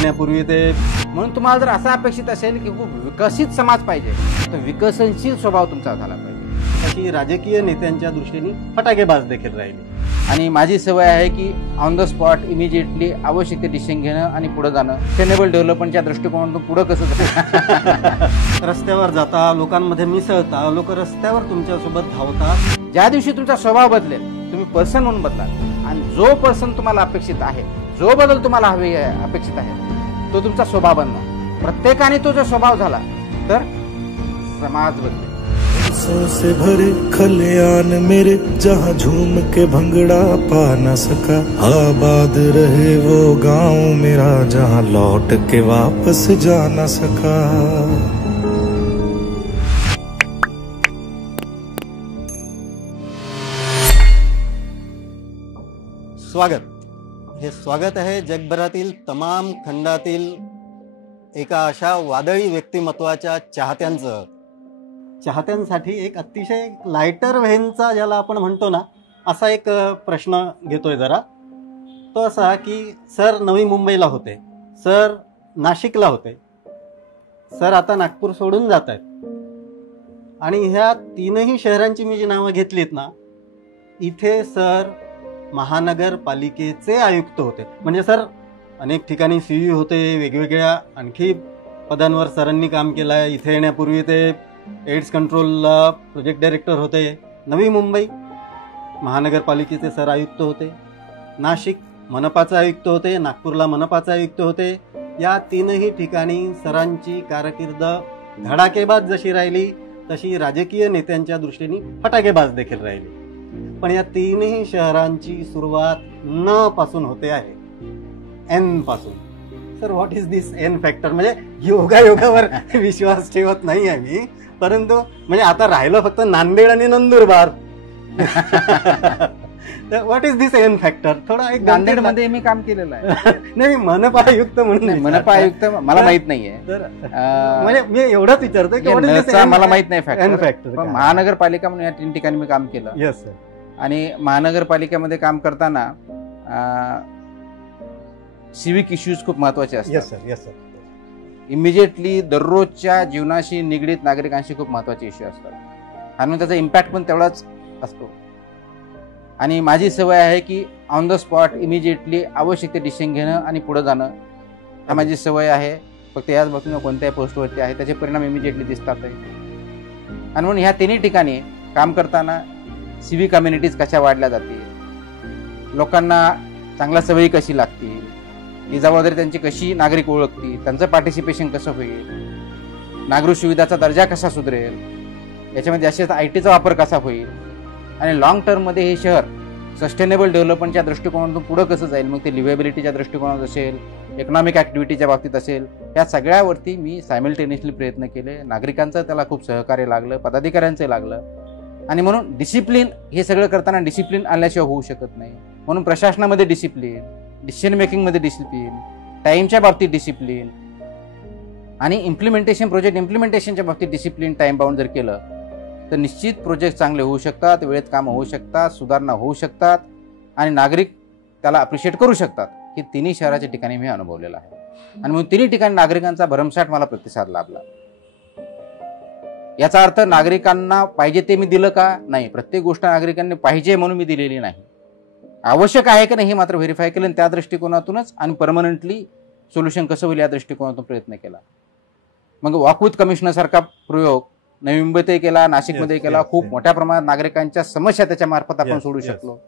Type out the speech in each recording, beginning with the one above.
येण्यापूर्वी ते म्हणून तुम्हाला जर असं अपेक्षित असेल की खूप विकसित समाज पाहिजे तर विकसनशील स्वभाव तुमचा झाला पाहिजे. अशी राजकीय नेत्यांच्या दृष्टीने फटाकेबाज देखील राहिली. आणि माझी सवय आहे की ऑन द स्पॉट इमिजिएटली आवश्यक ते डिसिजन घेणं आणि पुढे जाणं. सस्टेनेबल डेव्हलपमेंटच्या दृष्टिकोनातून पुढे कसं रस्त्यावर जाता, लोकांमध्ये मिसळता, लोक रस्त्यावर तुमच्यासोबत धावतात. ज्या दिवशी तुमचा स्वभाव बदलेल तुम्ही पर्सन म्हणून बदलाल आणि जो पर्सन तुम्हाला अपेक्षित आहे, जो बदल तुम्हाला हवे अपेक्षित आहे तो तुमचा स्वभाव बनणार. प्रत्येकाने तो जर स्वभाव झाला तर समाज बदलेल. से भरे खलियान मेरे जहाँ झूम के भंगड़ा पा न सका, आबाद रहे वो गांव मेरा जहाँ लौट के वापस जा न सका. हे स्वागत आहे जगभरातील तमाम खंडातील एका अशा वादळी व्यक्तिमत्वाच्या चाहत्यांसाठी एक अतिशय लायटर व्हेनचा ज्याला आपण म्हणतो ना असा एक प्रश्न घेतोय जरा. तो असा की सर नवी मुंबईला होते, सर नाशिकला होते, सर आता नागपूर सोडून जात आहेत आणि ह्या तीनही शहरांची मी जी नावं घेतलीत ना इथे सर महानगरपालिकेचे आयुक्त होते. म्हणजे सर अनेक ठिकाणी सीई होते, वेगवेगळ्या आणखी पदांवर सरांनी काम केलं आहे. इथे येण्यापूर्वी ते एड्स कंट्रोलला प्रोजेक्ट डायरेक्टर होते. नवी मुंबई महानगरपालिकेचे सर आयुक्त होते, नाशिक मनपाचे आयुक्त होते, नागपूरला मनपाचे आयुक्त होते. या तीनही ठिकाणी सरांची कारकीर्द धडाकेबाज जशी राहिली तशी राजकीय नेत्यांच्या दृष्टीने फटाकेबाज देखील राहिली. पण या तीनही शहरांची सुरुवात न पासून होते आहे, एन पासून. Sir what is this N factor? म्हणजे योगावर विश्वास ठेवत नाही आहे मी, परंतु म्हणजे आता राहिलं फक्त नांदेड आणि Nandurbar. What is this N factor? थोडा एक नांदेड मध्ये मी काम केलेलं आहे. नाही मनपा आयुक्त म्हणून. मनपा आयुक्त मला माहित नाहीये, तर म्हणजे मी एवढंच विचारतोय की मला माहित नाही एन फॅक्टर. पण महानगरपालिका म्हणून या 3 ठिकाणी मी काम केलं. Yes sir. आणि महानगरपालिकेमध्ये काम करताना सिव्हिक इश्यूज खूप महत्वाचे असतात. Yes sir, yes sir. Immediately दररोजच्या जीवनाशी निगडीत नागरिकांशी खूप महत्वाचे इश्यू असतात आणि त्याचा इम्पॅक्ट पण तेवढाच असतो. आणि माझी सवय आहे की ऑन द स्पॉट इमिजिएटली आवश्यक ते डिसिजन घेणं आणि पुढे जाणं. हा माझी सवय आहे. फक्त याच बाबतीत कोणत्याही पोस्टवरती आहे त्याचे परिणाम इमिजिएटली दिसतात. आणि म्हणून ह्या 3 ठिकाणी काम करताना सिव्हिक कम्युनिटीज कशा वाढल्या जातील, लोकांना चांगल्या सवयी कशी लागतील, ही जबाबदारी त्यांची कशी नागरिक ओळखतील, त्यांचं पार्टिसिपेशन कसं होईल, नागरिक सुविधाचा दर्जा कसा सुधारेल, याच्यामध्ये जास्तीत IT चा वापर कसा होईल आणि लॉंग टर्ममध्ये हे शहर सस्टेनेबल डेव्हलपमेंटच्या दृष्टिकोनातून पुढे कसं जाईल. मग ते लिव्हेबिलिटीच्या दृष्टिकोनात असेल, इकॉनॉमिक ऍक्टिव्हिटीच्या बाबतीत असेल, या सगळ्यावरती मी सायमल्टेनियसली प्रयत्न केले. नागरिकांचं त्याला खूप सहकार्य लागलं, पदाधिकाऱ्यांचं लागलं. आणि म्हणून डिसिप्लिन हे सगळं करताना डिसिप्लिन आणल्याशिवाय होऊ शकत नाही. म्हणून प्रशासनामध्ये डिसिप्लिन, डिसिजन मेकिंगमध्ये डिसिप्लिन, टाइमच्या बाबतीत डिसिप्लिन आणि प्रोजेक्ट इम्प्लिमेंटेशनच्या बाबतीत डिसिप्लिन टाइम बाउंड जर केलं तर निश्चित प्रोजेक्ट चांगले होऊ शकतात, वेळेत कामं होऊ शकतात, सुधारणा होऊ शकतात आणि नागरिक त्याला अप्रिशिएट करू शकतात. हे 3 शहराच्या ठिकाणी मी अनुभवलेलं आहे. आणि म्हणून 3 ठिकाणी नागरिकांचा भरमसाठ मला प्रतिसाद लाभला. याचा अर्थ नागरिकांना पाहिजे ते मी दिलं का? नाही. प्रत्येक गोष्ट नागरिकांनी पाहिजे म्हणून मी दिलेली नाही. आवश्यक आहे की नाही हे मात्र व्हेरीफाय केलं आणि त्या दृष्टिकोनातूनच आणि परमनंटली सोल्युशन कसं होईल या दृष्टिकोनातून प्रयत्न केला. मग वॉक विथ कमिशनर सारखा प्रयोग नवी मुंबईतही केला, नाशिकमध्ये केला. खूप मोठ्या प्रमाणात नागरिकांच्या समस्या त्याच्या मार्फत आपण सोडू शकलो.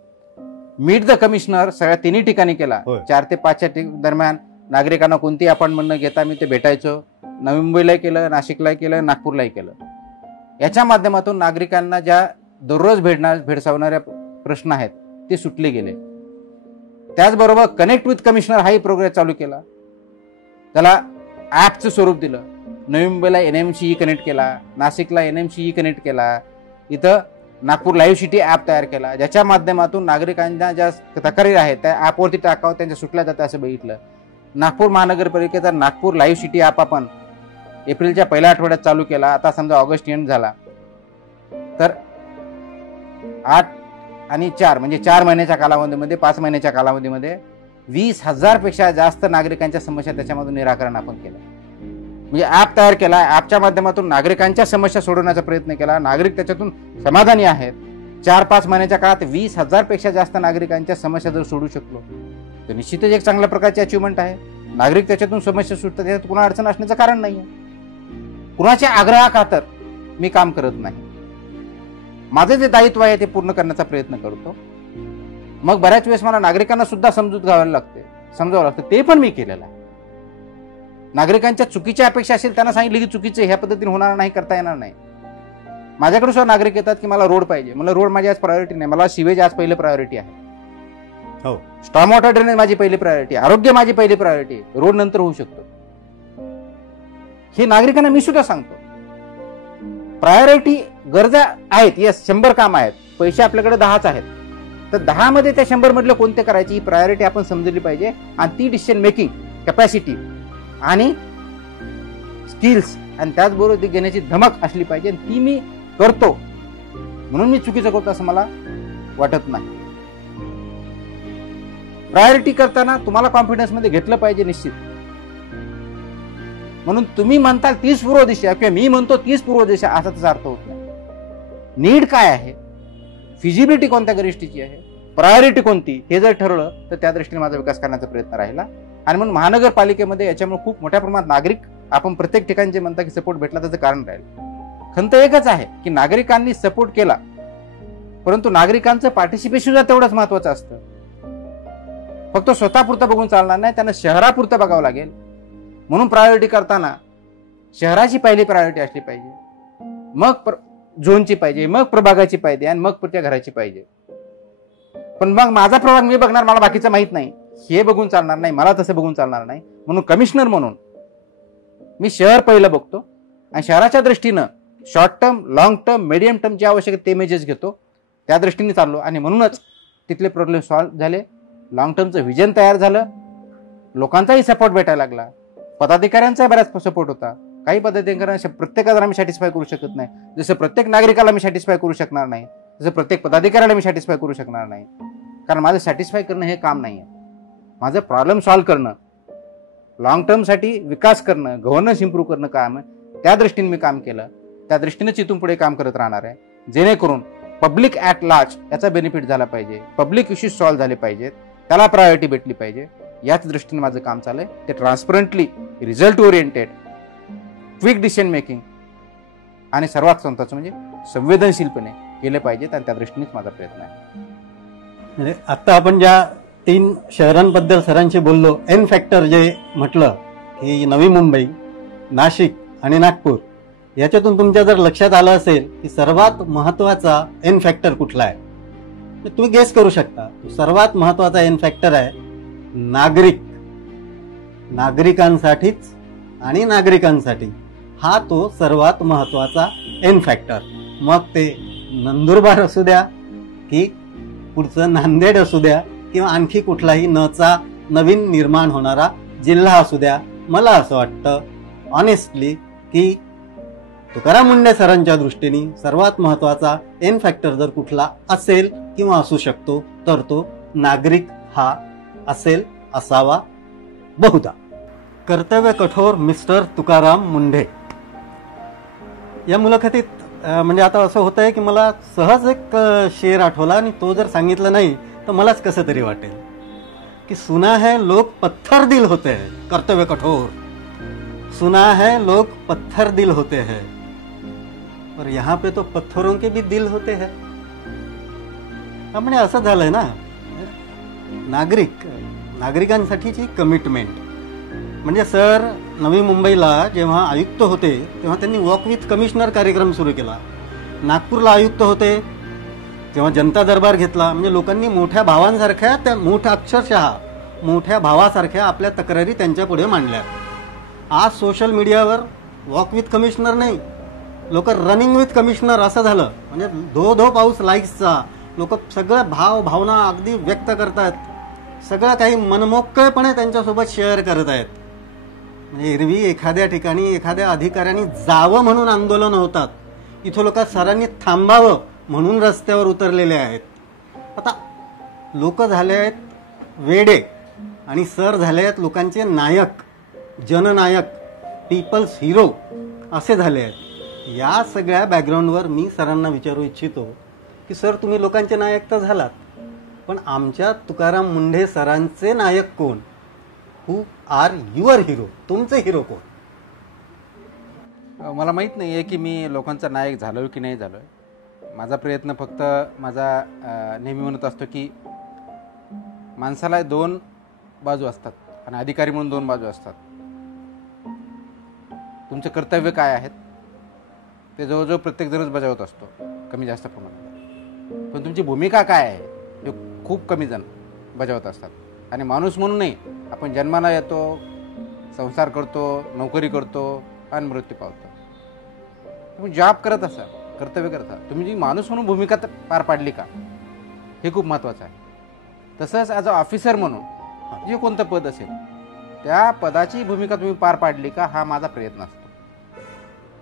मीट द कमिशनर सगळ्या 3 ठिकाणी केला. 4 ते 5च्या दरम्यान नागरिकांना कोणती अपॉइंटमेंट न घेता मी ते भेटायचो. नवी मुंबईलाही केलं, नाशिकलाही केलं, नागपूरलाही केलं. याच्या माध्यमातून नागरिकांना ज्या दररोज भेडसावणाऱ्या प्रश्न आहेत ते सुटले गेले. त्याचबरोबर कनेक्ट विथ कमिशनर हाही प्रोग्रेस चालू केला. त्याला ॲपचं स्वरूप दिलं. नवी मुंबईला NMCE कनेक्ट केला, नाशिकला NMCE कनेक्ट केला, इथं नागपूर लाईव्ह सिटी ॲप तयार केला, ज्याच्या माध्यमातून नागरिकांच्या ज्या तक्रारी आहेत त्या ॲपवरती टाकावं, त्यांच्या सुटल्या जातं असं बघितलं. नागपूर महानगरपालिकेचा नागपूर लाईव्ह सिटी ॲप आपण एप्रिलच्या पहिल्या आठवड्यात चालू केला. आता समजा ऑगस्ट एंड झाला तर 8 आणि 4 म्हणजे 4 महिन्याच्या कालावधीमध्ये 5 महिन्याच्या कालावधीमध्ये 20,000 पेक्षा जास्त नागरिकांच्या समस्या त्याच्यामधून निराकरण आपण केलं. म्हणजे ॲप तयार केला, ॲपच्या माध्यमातून नागरिकांच्या समस्या सोडवण्याचा प्रयत्न केला. नागरिक त्याच्यातून समाधानी आहेत. 4-5 महिन्याच्या काळात 20,000 पेक्षा जास्त नागरिकांच्या समस्या जर सोडू शकलो तर निश्चितच एक चांगल्या प्रकारची अचिव्हमेंट आहे. नागरिक त्याच्यातून समस्या सुटतात, त्याच्यात कुणा अडचण असण्याचं कारण नाहीये. कुणाच्या आग्रहाखातर मी काम करत नाही. माझं जे दायित्व आहे ते पूर्ण करण्याचा प्रयत्न करतो. मग बऱ्याच वेळेस मला नागरिकांना सुद्धा समजूत घ्यायला लागते, समजावं लागतं. ते पण मी केलेलं आहे. नागरिकांच्या चुकीच्या अपेक्षा असेल त्यांना सांगितलं की चुकीचे ह्या पद्धतीने होणार नाही, करता येणार नाही. माझ्याकडे सुद्धा नागरिक येतात की मला रोड पाहिजे. मला रोड माझी आज प्रायोरिटी नाही, मला सिवेज आज पहिली प्रायोरिटी आहे. हो, स्टॉर्म वॉटर ड्रेनेज माझी पहिली प्रायोरिटी, आरोग्य माझी पहिली प्रायोरिटी, रोड नंतर होऊ शकतो. हे नागरिकांना मी सुद्धा सांगतो. प्रायोरिटी गरजा आहेत, येस 100 काम आहेत, पैसे आपल्याकडे 10च आहेत, तर 10 मध्ये त्या 100 मधले कोणते करायची ही प्रायोरिटी आपण समजली पाहिजे. आणि ती डिसिजन मेकिंग कॅपॅसिटी आणि स्किल्स आणि त्याचबरोबर ती घेण्याची धमक असली पाहिजे. ती मी करतो म्हणून मी चुकीचं करतो असं मला वाटत नाही. प्रायोरिटी करताना तुम्हाला कॉन्फिडन्स मध्ये घेतलं पाहिजे निश्चित. म्हणून तुम्ही म्हणताल 30 पूर्व दिशा किंवा मी म्हणतो 30 पूर्व दिशा असा त्याचा अर्थ होत नाही. नीड काय आहे, फिजिबिलिटी कोणत्या गोष्टीची आहे, प्रायोरिटी कोणती हे जर ठरवलं तर त्या दृष्टीने माझा विकास करण्याचा प्रयत्न राहिला. आणि म्हणून महानगरपालिकेमध्ये याच्यामुळे खूप मोठ्या प्रमाणात नागरिक आपण प्रत्येक ठिकाणी जे म्हणता की सपोर्ट भेटला त्याचं कारण राहील. खंत एकच आहे की नागरिकांनी सपोर्ट केला, परंतु नागरिकांचं पार्टिसिपेशन सुद्धा तेवढंच महत्वाचं असतं. फक्त स्वतःपुरतं बघून चालणार नाही, त्यांना शहरापुरतं बघावं लागेल. म्हणून प्रायोरिटी करताना शहराची पहिली प्रायोरिटी असली पाहिजे, मग झोनची पाहिजे, मग प्रभागाची पाहिजे आणि मग पुढच्या घराची पाहिजे. पण मग माझा प्रभाग मी बघणार, मला बाकीचं माहित नाही, हे बघून चालणार नाही, मला तसं बघून चालणार नाही. म्हणून कमिशनर म्हणून मी शहर पहिलं बघतो आणि शहराच्या दृष्टीनं short term, long term, medium term जे आवश्यक ते मेजर्स घेतो, त्या दृष्टीने चाललो. आणि म्हणूनच तिथले प्रॉब्लेम सॉल्व्ह झाले, लॉंग टर्मचं विजन तयार झालं, लोकांचाही सपोर्ट भेटायला लागला, पदाधिकाऱ्यांचा बऱ्याच सपोर्ट होता. काही पदाधिकाऱ्यांना प्रत्येकाला मी सॅटिस्फाय करू शकत नाही, जसं प्रत्येक नागरिकाला मी सॅटिस्फाय करू शकणार नाही, जसं प्रत्येक पदाधिकाऱ्याला मी सॅटिस्फाय करू शकणार नाही. कारण माझं सॅटिस्फाय करणं हे काम नाही आहे. माझं प्रॉब्लेम सॉल्व्ह करणं, लॉंग टर्मसाठी विकास करणं, गव्हर्नन्स इम्प्रूव्ह करणं काम आहे. त्या दृष्टीने मी काम केलं, त्या दृष्टीनेच इथून पुढे काम करत राहणार आहे. जेणेकरून पब्लिक ॲट लार्ज याचा बेनिफिट झाला पाहिजे, पब्लिक इश्यूज सॉल्व्ह झाले पाहिजेत, त्याला प्रायोरिटी भेटली पाहिजे. याच दृष्टीने माझं काम चाललंय. ते transparently, result oriented, quick decision making आणि सर्वात महत्त्वाचं म्हणजे संवेदनशीलपणे केले पाहिजेत. आणि त्या दृष्टीनेच माझा प्रयत्न आहे. म्हणजे आता आपण ज्या 3 शहरांबद्दल सरांशी बोललो, एन फॅक्टर जे म्हटलं की नवी मुंबई, नाशिक आणि नागपूर, याच्यातून तुमच्या जर लक्षात आलं असेल की सर्वात महत्वाचा एन फॅक्टर कुठला आहे, तर तुम्ही गेस करू शकता. सर्वात महत्वाचा एन फॅक्टर आहे नागरिक. नागरिकांसाठीच आणि नागरिकांसाठी हा तो सर्वात महत्वाचा एन फॅक्टर. मग ते नंदुरबार असू द्या की पुढचं नांदेड असू द्या किंवा आणखी कुठलाही नचा नवीन निर्माण होणारा जिल्हा असू द्या. मला असं वाटतं ऑनेस्टली की तुकाराम मुंढे सरांच्या दृष्टीने सर्वात महत्वाचा एन फॅक्टर जर कुठला असेल किंवा असू शकतो तर तो नागरिक हा असेल, असावा बहुधा. कर्तव्य कठोर मिस्टर तुकाराम मुंढे या मुलाखतीत म्हणजे आता असं होतंय की मला सहज एक शेर आठवला आणि तो जर सांगितला नाही तर मलाच कसं तरी वाटेल कि सुना है लोग पत्थर दिल होते हैं, कर्तव्य कठोर, सुना है लोग पत्थर दिल होते हैं, और यहाँ पे तो पत्थरों के भी दिल होते हैं. म्हणजे असं झालंय ना, नागरिकांसाठीची कमिटमेंट. म्हणजे सर नवी मुंबईला जेव्हा आयुक्त होते तेव्हा त्यांनी वॉक विथ कमिशनर कार्यक्रम सुरू केला. नागपूरला आयुक्त होते तेव्हा जनता दरबार घेतला. म्हणजे लोकांनी मोठ्या भावांसारख्या, त्या मोठ्या अक्षरशः मोठ्या भावासारख्या आपल्या तक्रारी त्यांच्या पुढे मांडल्या. आज सोशल मीडियावर वॉक विथ कमिशनर नाही, लोक रनिंग विथ कमिशनर असं झालं. म्हणजे धो पाऊस लाईक्सचा, लोक सगळं भावना अगदी व्यक्त करतात, सगळं काही मनमोकळेपणे त्यांच्यासोबत शेअर करत आहेत. म्हणजे एरवी एखाद्या ठिकाणी एखाद्या अधिकाऱ्यांनी जावं म्हणून आंदोलन होतात, इथं लोक सरांनी थांबावं म्हणून रस्त्यावर उतरलेले आहेत. आता लोक झाले आहेत वेडे आणि सर झाले आहेत लोकांचे नायक, जननायक, पीपल्स हिरो असे झाले आहेत. या सगळ्या बॅकग्राऊंडवर मी सरांना विचारू इच्छितो की सर, तुम्ही लोकांचे नायक तर झालात, पण आमच्या तुकाराम मुंढे सरांचे नायक कोण? Who are your hero? तुमचे हिरो कोण? मला माहीत नाही आहे की मी लोकांचा नायक झालो की नाही झालो आहे. माझा प्रयत्न फक्त नेहमी म्हणत असतो की माणसाला 2 बाजू असतात आणि अधिकारी म्हणून 2 बाजू असतात. तुमचे कर्तव्य काय आहेत ते जवळजवळ प्रत्येक जणच बजावत असतो कमी जास्त प्रमाणात, पण तुमची भूमिका काय आहे हे खूप कमी जण बजावत असतात. आणि माणूस म्हणून नाही, आपण जन्माला येतो, संसार करतो, नोकरी करतो आणि मृत्यू पावतो. तुम्ही जॉब करत असाल, कर्तव्य करत असाल, तुम्ही जी माणूस म्हणून भूमिका पार पाडली का हे खूप महत्त्वाचं आहे. तसंच ॲज अ ऑफिसर म्हणून जे कोणतं पद असेल त्या पदाची भूमिका तुम्ही पार पाडली का हा माझा प्रयत्न असतो.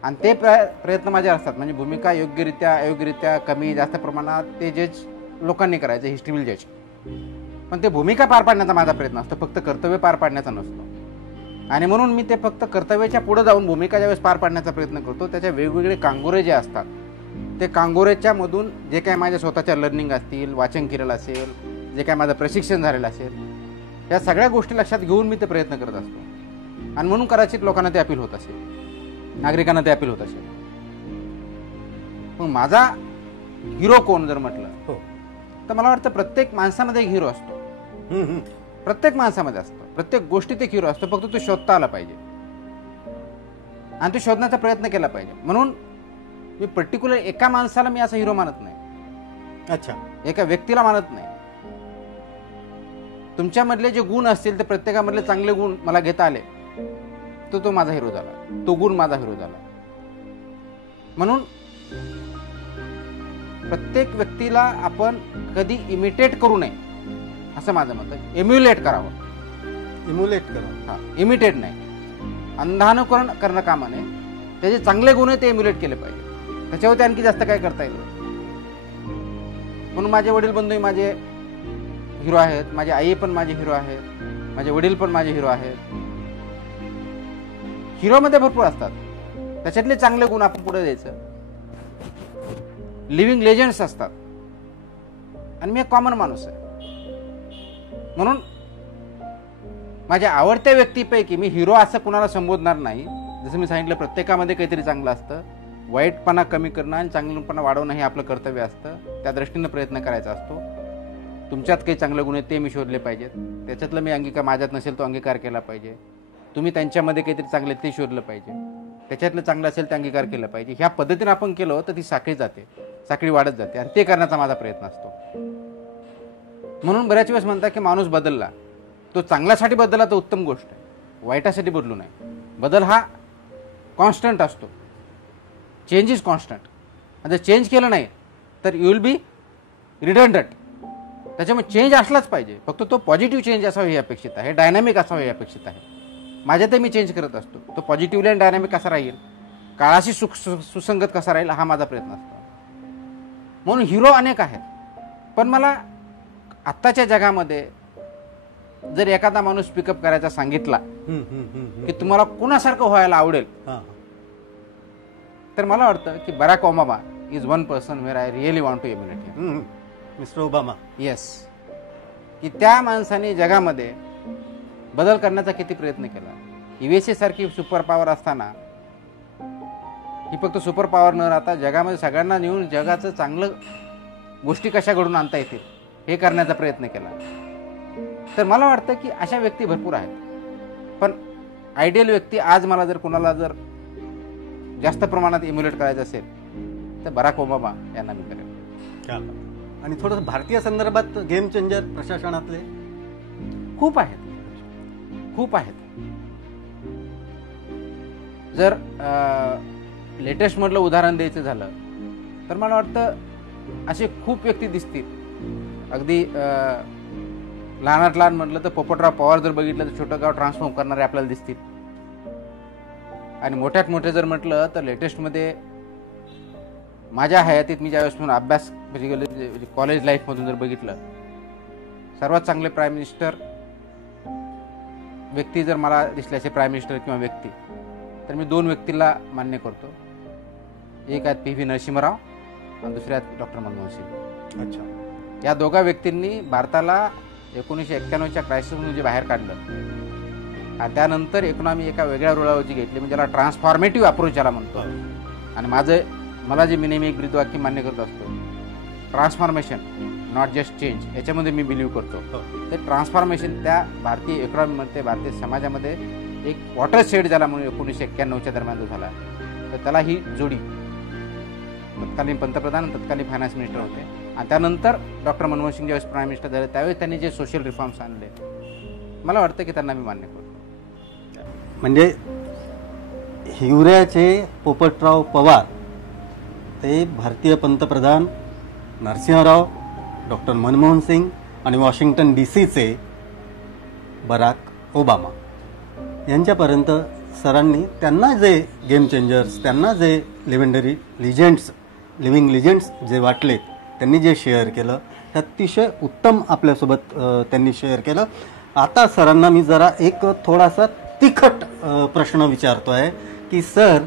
आणि ते प्रयत्न माझे असतात, म्हणजे भूमिका योग्यरित्या अयोग्यरित्या कमी जास्त प्रमाणात ते जज लोकांनी करायचं, हिस्ट्री विल जज. पण ते भूमिका पार पाडण्याचा माझा प्रयत्न असतो, फक्त कर्तव्य पार पाडण्याचा नसतो. आणि म्हणून मी ते फक्त कर्तव्याच्या पुढे जाऊन भूमिका ज्यावेळेस पार पाडण्याचा प्रयत्न करतो, त्याच्या वेगवेगळे कांगोरे जे असतात ते कांगोरेच्या मधून जे काय माझ्या स्वतःच्या लर्निंग असतील, वाचन केलेलं असेल, जे काय माझं प्रशिक्षण झालेलं असेल, या सगळ्या गोष्टी लक्षात घेऊन मी ते प्रयत्न करत असतो. आणि म्हणून कदाचित लोकांना ते अपील होत असेल, नागरिकांना ते अपील होत असेल. पण माझा हिरो कोण जर म्हटलं तर मला वाटतं प्रत्येक माणसामध्ये एक हिरो असतो. प्रत्येक माणसामध्ये असतो, प्रत्येक गोष्टीत एक हिरो असतो, फक्त तो शोधता आला पाहिजे आणि तो शोधण्याचा प्रयत्न केला पाहिजे. म्हणून मी पर्टिक्युलर एका माणसाला मी असा हिरो मानत नाही, अच्छा, एका व्यक्तीला मानत नाही. तुमच्यामधले जे गुण असतील ते प्रत्येकामधले चांगले गुण मला घेता आले तो माझा हिरो झाला, तो गुण माझा हिरो झाला. म्हणून प्रत्येक व्यक्तीला आपण कधी इमिटेट करू नये असं माझं मत आहे. एम्युलेट करावं, इम्युलेट करावं. हा, इमिटेट नाही, अंधानुकरण करणं कामा नये. त्याचे चांगले गुण आहे ते एम्युलेट केले पाहिजे, त्याच्यावरती आणखी जास्त काय करता येईल. म्हणून माझे वडील बंधूही माझे हिरो आहेत, माझी आई पण माझे हिरो आहेत, माझे वडील पण माझे हिरो आहेत. हिरोमध्ये भरपूर असतात, त्याच्यातले चांगले गुण आपण पुढे द्यायचं. लिव्हिंग लेजंड्स असतात आणि मी एक कॉमन माणूस आहे. म्हणून माझ्या आवडत्या व्यक्तीपैकी मी हिरो असं कुणाला संबोधणार नाही. जसं मी सांगितलं, प्रत्येकामध्ये काहीतरी चांगलं असतं. वाईटपणा कमी करणं आणि चांगलपणा वाढवणं हे आपलं कर्तव्य असतं, त्या दृष्टीनं प्रयत्न करायचा असतो. तुमच्यात काही चांगले गुण आहेत ते मी शोधले पाहिजेत, त्याच्यातलं मी अंगीकार, माझ्यात नसेल तो अंगीकार केला पाहिजे. तुम्ही त्यांच्यामध्ये काहीतरी चांगले ते शोधलं पाहिजे, त्याच्यातलं चांगलं असेल ते अंगीकार केलं पाहिजे. ह्या पद्धतीने आपण केलं तर ती साखळी जाते, साखळी वाढत जाते आणि ते करण्याचा माझा प्रयत्न असतो. म्हणून बऱ्याच वेळेस म्हणतात की माणूस बदलला, तो चांगल्यासाठी बदलला तर उत्तम गोष्ट आहे, वाईटासाठी बदलू नये. बदल हा कॉन्स्टंट असतो, चेंज इज कॉन्स्टंट. आणि जर चेंज केलं नाही तर यू विल बी रिडंडंट. त्याच्यामुळे चेंज असलाच पाहिजे, फक्त तो पॉझिटिव्ह चेंज असावा हे अपेक्षित आहे, डायनॅमिक असावा हे अपेक्षित आहे. माझ्यातही मी चेंज करत असतो, तो पॉझिटिव्हली आणि डायनॅमिक कसा राहील, काळाशी सुसंगत कसा राहील हा माझा प्रयत्न असतो. म्हणून हिरो अनेक आहेत, पण मला आत्ताच्या जगामध्ये जर एखादा माणूस पिकअप करायचा सांगितला की तुम्हाला कुणासारखं व्हायला आवडेल, तर मला वाटतं की Barack Obama is one person where I really want to emulate. Mister Obama, yes, की त्या माणसाने जगामध्ये बदल करण्याचा किती प्रयत्न केला. USA सारखी सुपर पॉवर असताना ही फक्त सुपर पॉवर न राहता जगामध्ये सगळ्यांना नेऊन जगाचं चांगलं गोष्टी कशा घडून आणता येतील हे करण्याचा प्रयत्न केला. तर मला वाटतं की अशा व्यक्ती भरपूर आहेत, पण आयडियल व्यक्ती आज मला जर कोणाला जर जास्त प्रमाणात इम्युलेट करायचं असेल तर बराक ओबामा यांना मी करेन. आणि थोडंसं भारतीय संदर्भात गेम चेंजर प्रशासनातले खूप आहेत, खूप आहेत. जर लेटेस्ट मधलं उदाहरण द्यायचं झालं तर मला वाटतं असे खूप व्यक्ती दिसतील. अगदी लहानात लहान म्हटलं तर पोपटराव पवार जर बघितलं तर छोटं गाव ट्रान्सफॉर्म करणारे आपल्याला दिसतील. आणि मोठ्यात मोठे जर म्हटलं तर लेटेस्टमध्ये माझ्या हयातीत मी ज्यावेळेस म्हणून अभ्यास कॉलेज लाईफमधून जर बघितलं, सर्वात चांगले प्राईम मिनिस्टर व्यक्ती जर मला दिसले असे प्राईम मिनिस्टर किंवा व्यक्ती, तर मी 2 व्यक्तीला मान्य करतो. एक आहेत PV नरसिंहराव आणि दुसरे आहेत डॉक्टर मनमोहन सिंग. अच्छा. या दोघा व्यक्तींनी भारताला 1991च्या क्रायसिसमधून जे बाहेर काढलं आणि त्यानंतर इकॉनॉमी एका वेगळ्या रुळावरची घेतली, म्हणजे ज्याला ट्रान्सफॉर्मेटिव्ह अप्रोच ज्याला म्हणतो. आणि मला जे मी नेहमी एक ब्रीदवाक्य मान्य करत असतो, ट्रान्सफॉर्मेशन नॉट जस्ट चेंज, याच्यामध्ये मी बिलीव्ह करतो. ते ट्रान्सफॉर्मेशन त्या भारतीय इकॉनॉमीमध्ये, भारतीय समाजामध्ये एक वॉटर शेड ज्याला म्हणून 1991च्या दरम्यान जो झाला, तर त्याला ही जोडी तत्कालीन पंतप्रधान आणि तत्कालीन फायनान्स मिनिस्टर होते. आणि त्यानंतर डॉक्टर मनमोहन सिंग ज्यावेळेस प्राईम मिनिस्टर झाले त्यावेळेस त्यांनी जे सोशल रिफॉर्म्स आणले, मला वाटतं की त्यांना मी मान्य करतो. म्हणजे हिवऱ्याचे पोपटराव पवार ते भारतीय पंतप्रधान नरसिंहराव, डॉक्टर मनमोहन सिंग आणि वॉशिंग्टन DC बराक ओबामा यांच्यापर्यंत सरांनी त्यांना जे गेम चेंजर्स, त्यांना जे लिव्हिंग लिजेंड्स जे वाटले, त्यांनी जे शेअर केलं ते अतिशय उत्तम आपल्यासोबत त्यांनी शेअर केलं. आता सरांना मी जरा एक थोडासा तिखट प्रश्न विचारतो आहे की सर,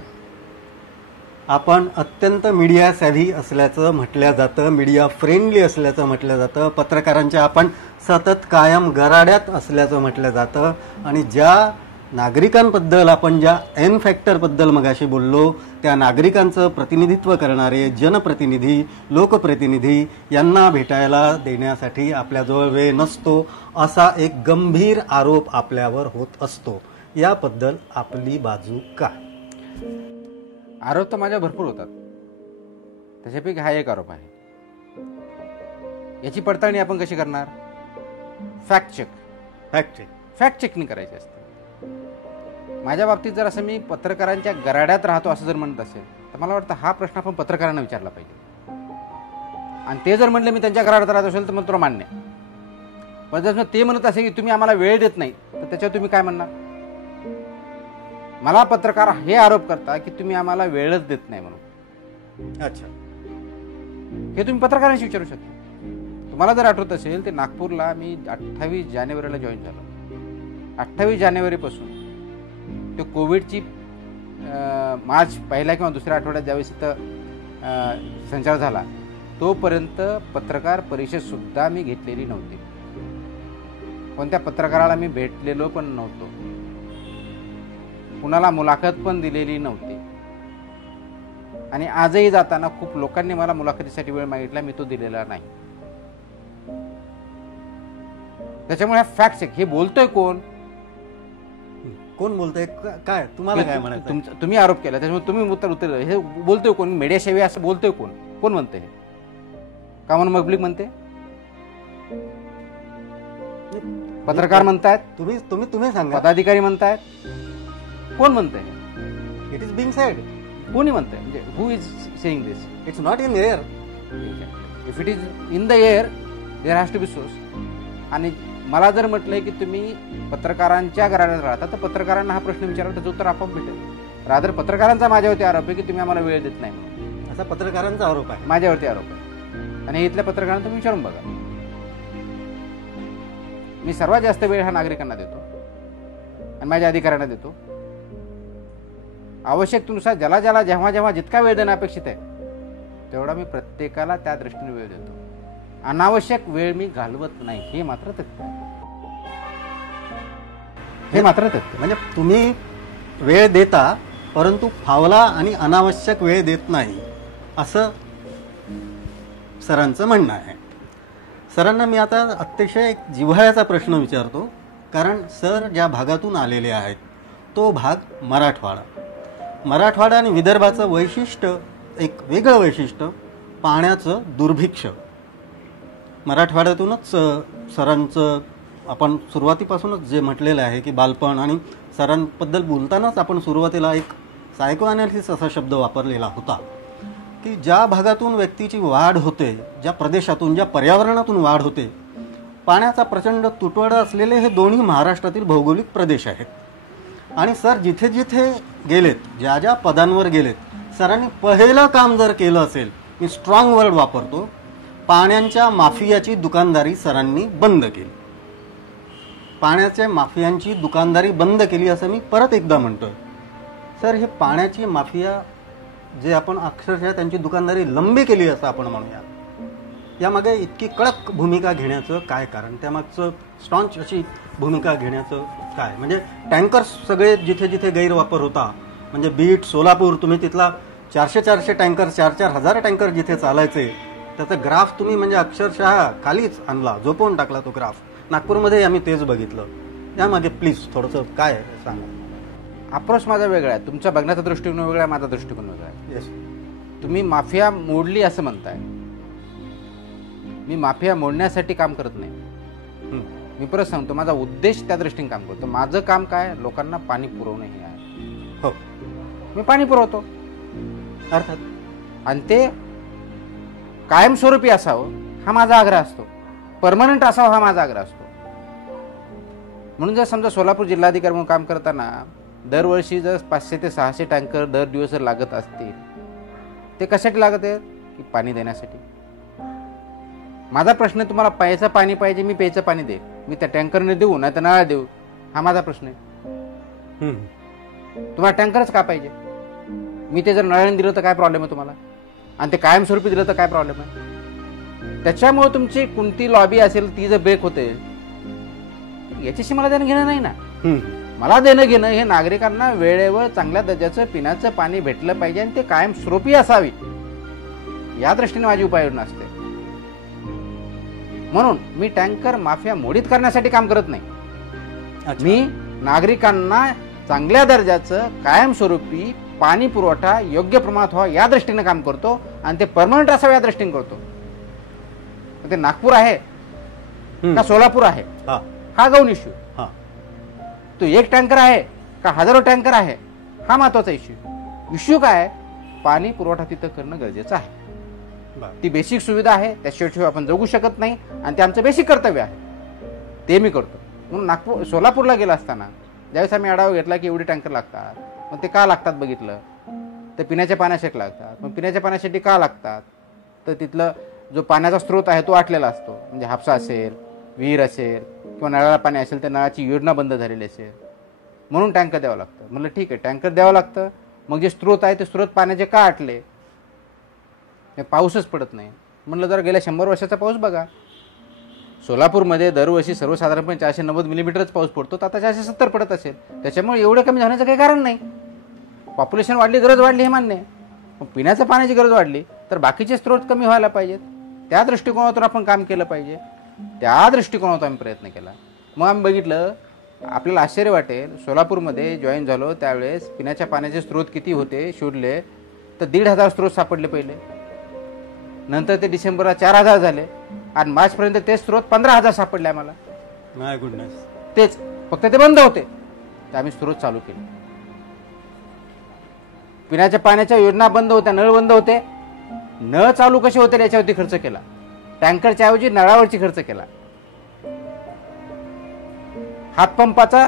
आपण अत्यंत मीडिया सॅव्ही असल्याचं म्हटलं जातं, मीडिया फ्रेंडली असल्याचं म्हटलं जातं, पत्रकारांच्या आपण सतत कायम गराड्यात असल्याचं म्हटलं जातं, आणि ज्या नागरिकांबद्दल आपण ज्या एन फॅक्टरबद्दल मगाशी बोललो, त्या नागरिकांचं प्रतिनिधित्व करणारे जनप्रतिनिधी, लोकप्रतिनिधी यांना भेटायला देण्यासाठी आपल्याजवळ वेळ नसतो, असा एक गंभीर आरोप आपल्यावर होत असतो. याबद्दल आपली बाजू काय? आरोप तर माझ्या भरपूर होतात, त्याच्यापैकी हा एक आरोप आहे. याची पडताळणी आपण कशी करणार? फॅक्ट चेकनी करायची असते. माझ्या बाबतीत जर असं मी पत्रकारांच्या गराड्यात राहतो असं जर म्हणत असेल, तर मला वाटतं हा प्रश्न आपण पत्रकारांना विचारला पाहिजे. आणि ते जर म्हणले मी त्यांच्या गराड्यात राहत असेल तर मग तुला मान्य. पण जर ते म्हणत असेल की तुम्ही आम्हाला वेळ देत नाही, तर त्याच्यावर तुम्ही काय म्हणणार? मला पत्रकार हे आरोप करता की तुम्ही आम्हाला वेळच देत नाही म्हणून. अच्छा, हे तुम्ही पत्रकारांशी विचारू शकता. तुम्हाला जर आठवत असेल, ते नागपूरला मी 28 जानेवारीला जॉईन झालो. 28 जानेवारीपासून ते कोविडची मार्च पहिल्या किंवा दुसऱ्या आठवड्यात ज्यावेळेस इथं संचार झाला, तोपर्यंत पत्रकार परिषद सुद्धा मी घेतलेली नव्हती. कोणत्या पत्रकाराला मी भेटलेलो पण नव्हतो, कुणाला मुलाखत पण दिलेली नव्हती. आणि आजही जाताना खूप लोकांनी मला मुलाखतीसाठी वेळ मागितला, मी तो दिलेला नाही. त्याच्यामुळे फॅक्ट चेक. हे बोलतोय कोण बोलतोय काय? तुम्हाला काय म्हणायचं? तुम्ही आरोप केला, त्याच्यामुळे तुम्ही उत्तर हे बोलतोय कोण? मीडिया सेवी असं बोलतोय कोण म्हणते? हे का म्हणून पब्लिक म्हणते? पत्रकार म्हणतायत, तुम्ही सांगा. पदाधिकारी म्हणतायत, कोण म्हणतंय? It is being said. कोणी म्हणतंय? म्हणजे who is saying this? It's not in air. If it is in the air there has to be source. आणि मला जर म्हटलंय की तुम्ही पत्रकारांच्या गराड्यात राहता, तर पत्रकारांना हा प्रश्न विचारला, त्याचं उत्तर आपोआप भेटेल. रादर पत्रकारांचा माझ्यावरती आरोप आहे की तुम्ही आम्हाला वेळ देत नाही म्हणून. असा पत्रकारांचा आरोप आहे, माझ्यावरती आरोप आहे. आणि इथल्या पत्रकारांना तुम्ही विचारून बघा. मी सर्वात जास्त वेळ हा नागरिकांना देतो आणि माझ्या अधिकाऱ्यांना देतो. आवश्यकतेनुसार ज्याला जेव्हा जितका वेळ देणं अपेक्षित आहे, तेवढा मी प्रत्येकाला त्या दृष्टीने वेळ देतो. अनावश्यक वेळ मी घालवत नाही, हे मात्र तथ्य आहे. हे मात्र तथ्य. म्हणजे तुम्ही वेळ देता, परंतु फावला आणि अनावश्यक वेळ देत नाही, असं सरांचं म्हणणं आहे. सरांना मी आता अतिशय एक जिव्हाळ्याचा प्रश्न विचारतो, कारण सर ज्या भागातून आलेले आहेत तो भाग मराठवाडा आणि विदर्भाचं वैशिष्ट्य, एक वेगळं वैशिष्ट्य, पाण्याचं दुर्भिक्ष. मराठवाड्यातूनच सरांचं आपण सुरुवातीपासूनच जे म्हटलेलं आहे की बालपण, आणि सरांबद्दल बोलतानाच आपण सुरुवातीला एक सायको अनालिसिस असा शब्द वापरलेला होता की ज्या भागातून व्यक्तीची वाढ होते, ज्या प्रदेशातून, ज्या पर्यावरणातून वाढ होते, पाण्याचा प्रचंड तुटवडा असलेले हे दोन्ही महाराष्ट्रातील भौगोलिक प्रदेश आहेत. आणि सर जिथे जिथे गेलेत, ज्या ज्या पदांवर गेलेत, सरांनी पहिलं काम जर केलं असेल, मी स्ट्रॉंग वर्ड वापरतो, पाण्याच्या माफियाची दुकानदारी सरांनी बंद केली. पाण्याच्या माफियांची दुकानदारी बंद केली असं मी परत एकदा म्हणतोय. सर, हे पाण्याची माफिया जे आपण अक्षरशः त्यांची दुकानदारी लंबी केली असं आपण म्हणूया, यामागे इतकी कडक भूमिका घेण्याचं काय कारण, त्यामागचं स्टॉन्च अशी भूमिका घेण्याचं काय? म्हणजे टँकर्स सगळे जिथे जिथे गैरवापर होता, म्हणजे बीट, सोलापूर, तुम्ही तिथला 400 टँकर, 4,000 टँकर जिथे चालायचे त्याचा ग्राफ तुम्ही म्हणजे अक्षरशः खालीच आणला, झोपवून टाकला तो ग्राफ. नागपूरमध्ये आम्ही तेच बघितलं. यामागे प्लीज थोडंसं काय आहे सांगा. अप्रोच माझा वेगळा आहे, तुमचा बघण्याचा दृष्टिकोन वेगळा आहे, माझा दृष्टिकोन वेगळा आहे. येस. तुम्ही माफिया मोडली असं म्हणताय, मी माफिया मोडण्यासाठी काम करत नाही. मी परत सांगतो, माझा उद्देश त्या दृष्टीने काम करतो. माझं काम काय, लोकांना पाणी पुरवणं हे आहे. हो, मी पाणी पुरवतो अर्थात, आणि ते कायमस्वरूपी असावं हा माझा आग्रह असतो, परमनंट असावं हा माझा आग्रह असतो. म्हणून जर समजा सोलापूर जिल्हाधिकारी म्हणून काम करताना दरवर्षी जर 500 ते 600 टँकर दर दिवस जर लागत असतील, ते कशासाठी लागत आहेत की पाणी देण्यासाठी. माझा प्रश्न, तुम्हाला प्यायचं पाणी पाहिजे, मी प्यायचं पाणी दे, मी त्या टँकरने देऊ नाही तर नळा देऊ, हा माझा प्रश्न आहे. तुम्हाला टँकरच का पाहिजे? मी ते जर नळाने दिलं तर काय प्रॉब्लेम आहे तुम्हाला, आणि ते कायमस्वरूपी दिलं तर काय प्रॉब्लेम आहे? त्याच्यामुळे तुमची कोणती लॉबी असेल ती जर ब्रेक होते, याच्याशी मला देणं घेणं नाही ना. मला देणं घेणं हे नागरिकांना वेळेवर चांगल्या दर्जाचं पिण्याचं पाणी भेटलं पाहिजे, आणि ते कायमस्वरूपी असावी, या दृष्टीने माझी उपाययोजना असते. म्हणून मी टँकर माफिया मोडीत करण्यासाठी काम करत नाही. मी नागरिकांना चांगल्या दर्जाचं कायमस्वरूपी पाणी पुरवठा योग्य प्रमाणात व्हावा या दृष्टीने काम करतो, आणि ते परमनंट असावं या दृष्टीने करतो. ते नागपूर आहे का सोलापूर आहे हा गौण इश्यू. तो एक टँकर आहे का हजारो टँकर आहे हा महत्वाचा इश्यू. इश्यू काय, पाणी पुरवठा तिथं करणं गरजेचं आहे. ती बेसिक सुविधा आहे, त्याशिवाय आपण जगू शकत नाही, आणि ते आमचं बेसिक कर्तव्य आहे, ते मी करतो. म्हणून सोलापूरला गेला असताना ज्यावेळेस आम्ही आढावा घेतला की एवढे टँकर लागतात, मग ते का लागतात बघितलं तर पिण्याच्या पाण्यासाठी लागतात. मग पिण्याच्या पाण्यासाठी का लागतात तर तिथलं जो पाण्याचा स्रोत आहे तो आटलेला असतो, म्हणजे हापसा असेल, विहीर असेल किंवा नळाला पाणी असेल तर नळाची योजना बंद झालेली असेल, म्हणून टँकर द्यावं लागतं. म्हणलं ठीक आहे, टँकर द्यावं लागतं. मग जे स्रोत आहे ते स्रोत पाण्याचे का आटले, पाऊसच पडत नाही. म्हणलं जर गेल्या 100 वर्षाचा पाऊस बघा, सोलापूरमध्ये दरवर्षी सर्वसाधारणपणे 490 मिलीमीटरच पाऊस पडतो, तर आता 470 पडत असेल. त्याच्यामुळे एवढं कमी होण्याचं काही कारण नाही. पॉप्युलेशन वाढली, गरज वाढली हे मान्य आहे, पण पिण्याच्या पाण्याची गरज वाढली तर बाकीचे स्रोत कमी व्हायला पाहिजेत. त्या दृष्टिकोनातून आपण काम केलं पाहिजे, त्या दृष्टिकोनातून आम्ही प्रयत्न केला. मग आम्ही बघितलं, आपल्याला आश्चर्य वाटेल, सोलापूरमध्ये जॉईन झालो त्यावेळेस पिण्याच्या पाण्याचे स्रोत किती होते शोधले तर 1,500 स्रोत सापडले पहिले. नंतर ते डिसेंबरला 4,000 झाले, आणि मार्चपर्यंत ते स्रोत 15,000 सापडले आम्हाला. माय गुडनेस. तेच फक्त ते बंद होते, तर आम्ही स्रोत चालू केले. पिण्याच्या पाण्याच्या योजना बंद होत्या, नळ बंद होते, नळ चालू कसे होते याच्यावरती खर्च केला. टँकरच्या ऐवजी नळावरची खर्च केला. हातपंपाचा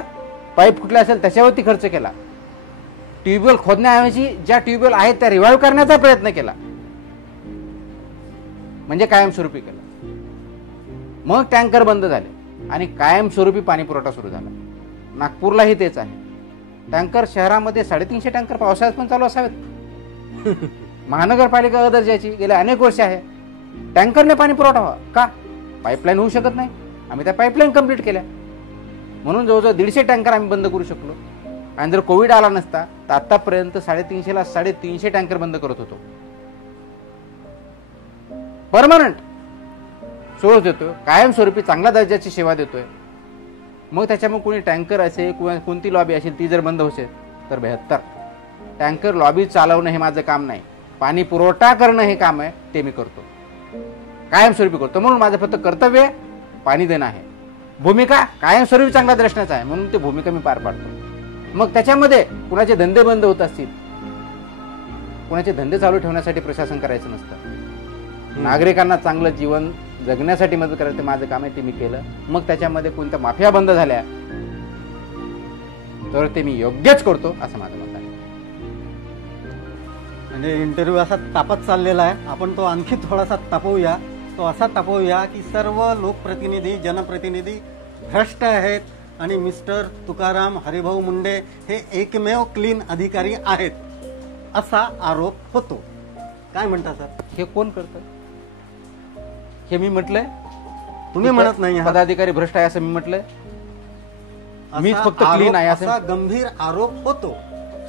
पाईप फुटला असेल त्याच्यावरती खर्च केला. ट्यूबवेल खोदण्याऐवजी ज्या ट्यूबवेल आहेत त्या रिव्हाइव्ह करण्याचा प्रयत्न केला, म्हणजे कायमस्वरूपी केलं. मग टँकर बंद झाले आणि कायमस्वरूपी पाणी पुरवठा सुरू झाला. नागपूरलाही तेच आहे. टँकर शहरामध्ये 350 टँकर पावसाळ्यात पण चालू असावेत. महानगरपालिका दर्जाची गेले अनेक वर्ष आहे. टँकरने पाणी पुरवठा व्हावा का, पाईपलाईन होऊ शकत नाही, आम्ही त्या पाईपलाईन कंप्लीट केल्या. म्हणून जवळजवळ 150 टँकर आम्ही बंद करू शकलो. आणि जर कोविड आला नसता तर आतापर्यंत 350ला 350 टँकर बंद करत होतो. परमनंट सोर्स देतोय, कायमस्वरूपी चांगल्या दर्जाची सेवा देतोय. मग त्याच्यामुळे कोणी टँकर असेल किंवा कोणती लॉबी असेल ती जर बंद होते तर 72 टँकर लॉबी चालवणं हे माझं काम नाही, पाणी पुरवठा करणं हे काम आहे, ते मी करतो, कायमस्वरूपी करतो. म्हणून माझं फक्त कर्तव्य पाणी देणं आहे. भूमिका कायमस्वरूपी चांगला दर्शनाचा आहे, म्हणून ते भूमिका मी पार पाडतो. मग त्याच्यामध्ये कुणाचे धंदे बंद होत असतील, कुणाचे धंदे चालू ठेवण्यासाठी प्रशासन करायचं नसतं. नागरिकांना चांगलं जीवन जगण्यासाठी मदत करायचं माझं काम आहे, ते मी केलं. मग त्याच्यामध्ये कोणत्या माफिया बंद झाल्या तर ते मी योग्यच करतो असं माझं मत आहे. म्हणजे इंटरव्ह्यू असा तापत चाललेला आहे, आपण तो आणखी थोडासा तापवूया. तो असा तापवूया की सर्व लोकप्रतिनिधी, जनप्रतिनिधी भ्रष्ट आहेत, आणि मिस्टर तुकाराम हरिभाऊ मुंडे हे एकमेव क्लीन अधिकारी आहेत असा आरोप होतो. काय म्हणता सर? हे कोण करतं? हे मी म्हटलंय? तुम्ही म्हणत नाही आहात. पदाधिकारी भ्रष्ट आहे असं मी म्हटलंय? मी असा फक्त क्लीन आहे असा असं? गंभीर आरोप होतो.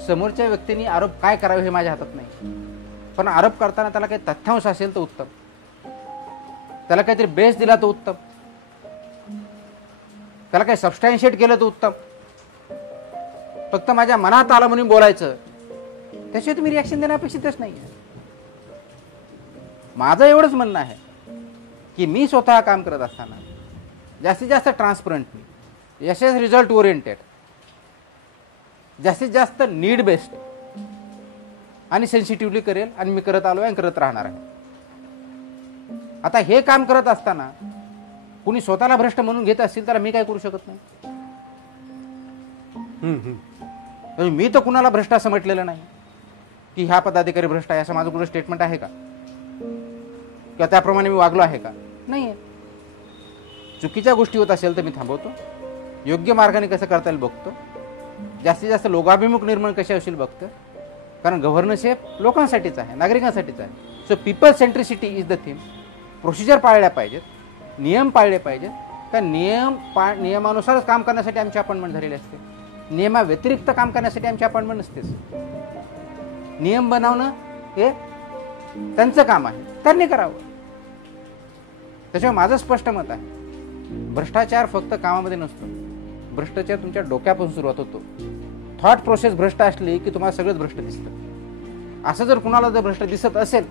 समोरच्या व्यक्तीने आरोप काय करावे हे माझ्या हातात नाही, पण आरोप करताना त्याला काही तथ्यांश असेल तर उत्तम, त्याला काहीतरी बेस दिला तर उत्तम, त्याला काही सबस्टॅन्शिएट केलं तर उत्तम. फक्त माझ्या मनात आलं म्हणून बोलायचं त्याच्यावर तुम्ही रिॲक्शन देणं अपेक्षितच नाही. माझं एवढंच म्हणणं आहे की मी स्वतः काम करत असताना जास्तीत जास्त ट्रान्सपरंटली, यशस रिझल्ट ओरिएंटेड, जास्तीत जास्त नीड बेस्ड आणि सेन्सिटिव्हली करेल, आणि मी करत आलो आणि करत राहणार आहे. आता हे काम करत असताना कुणी स्वतःला भ्रष्ट म्हणून घेत असतील तर मी काय करू शकत नाही. मी तर कुणाला भ्रष्ट असं म्हटलेलं नाही की ह्या पदाधिकारी भ्रष्ट आहे असं माझं कुठं स्टेटमेंट आहे का, किंवा त्याप्रमाणे मी वागलो आहे का? नाही. चुकीच्या गोष्टी होत असेल तर मी थांबवतो, योग्य मार्गाने कसं करता येईल बघतो, जास्तीत जास्त लोकाभिमुख निर्माण कसे असेल बघतो, कारण गव्हर्नन्स हे लोकांसाठीच आहे, नागरिकांसाठीच आहे. So people centricity is the theme. Procedure पाळल्या पाहिजेत, नियम पाळले पाहिजेत, कारण नियमानुसारच काम करण्यासाठी आमची अपॉइंटमेंट झालेली असते. नियमाव्यतिरिक्त काम करण्यासाठी आमची अपॉइंटमेंट नसतेच. नियम बनवणं हे त्यांचं काम आहे, त्यांनी करावं. त्याच्यामुळे माझं स्पष्ट मत आहे, भ्रष्टाचार फक्त कामामध्ये नसतो, भ्रष्टाचार तुमच्या डोक्यापासून सुरुवात होतो. थॉट प्रोसेस भ्रष्ट असली की तुम्हाला सगळंच भ्रष्ट दिसतं. असं जर कुणाला जर भ्रष्ट दिसत असेल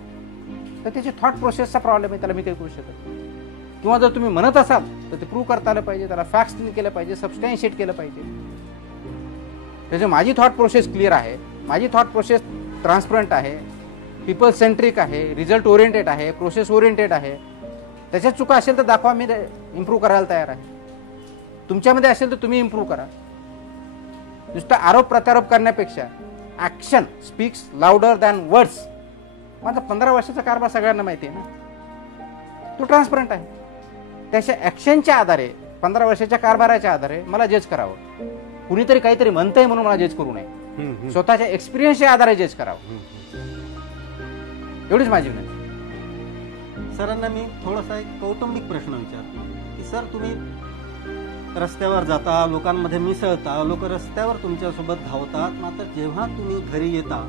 तर त्याची थॉट प्रोसेसचा प्रॉब्लेम आहे, त्याला मी काही करू शकत. किंवा जर तुम्ही म्हणत असाल तर ते प्रूव्ह करता आलं पाहिजे, त्याला फॅक्ट्स केलं पाहिजे, सबस्टॅन्शिएट केलं पाहिजे. त्याच्यामुळे माझी थॉट प्रोसेस क्लिअर आहे, माझी थॉट प्रोसेस ट्रान्सपरंट आहे, पीपल सेंट्रिक आहे, रिझल्ट ओरिएंटेड आहे, प्रोसेस ओरिएंटेड आहे. त्याच्यात चुका असेल तर दाखवा, मी इम्प्रूव्ह करायला तयार आहे. तुमच्यामध्ये असेल तर तुम्ही इम्प्रूव्ह करा. नुसतं आरोप प्रत्यारोप करण्यापेक्षा action speaks louder than words. माझा 15 वर्षाचा कारभार सगळ्यांना माहिती आहे ना, तो ट्रान्सपरंट आहे. त्याच्या ऍक्शनच्या आधारे, 15 वर्षाच्या कारभाराच्या आधारे मला जज करावं. कुणीतरी काहीतरी म्हणतंय म्हणून मला जज करू नये, स्वतःच्या एक्सपिरियन्सच्या आधारे जज करावं. एवढीच माझी विनंती. सरांना मी थोडासा एक कौटुंबिक प्रश्न विचारतो की सर, तुम्ही रस्त्यावर जाता, लोकांमध्ये मिसळता, लोक रस्त्यावर तुमच्यासोबत धावतात, मात्र जेव्हा तुम्ही घरी येता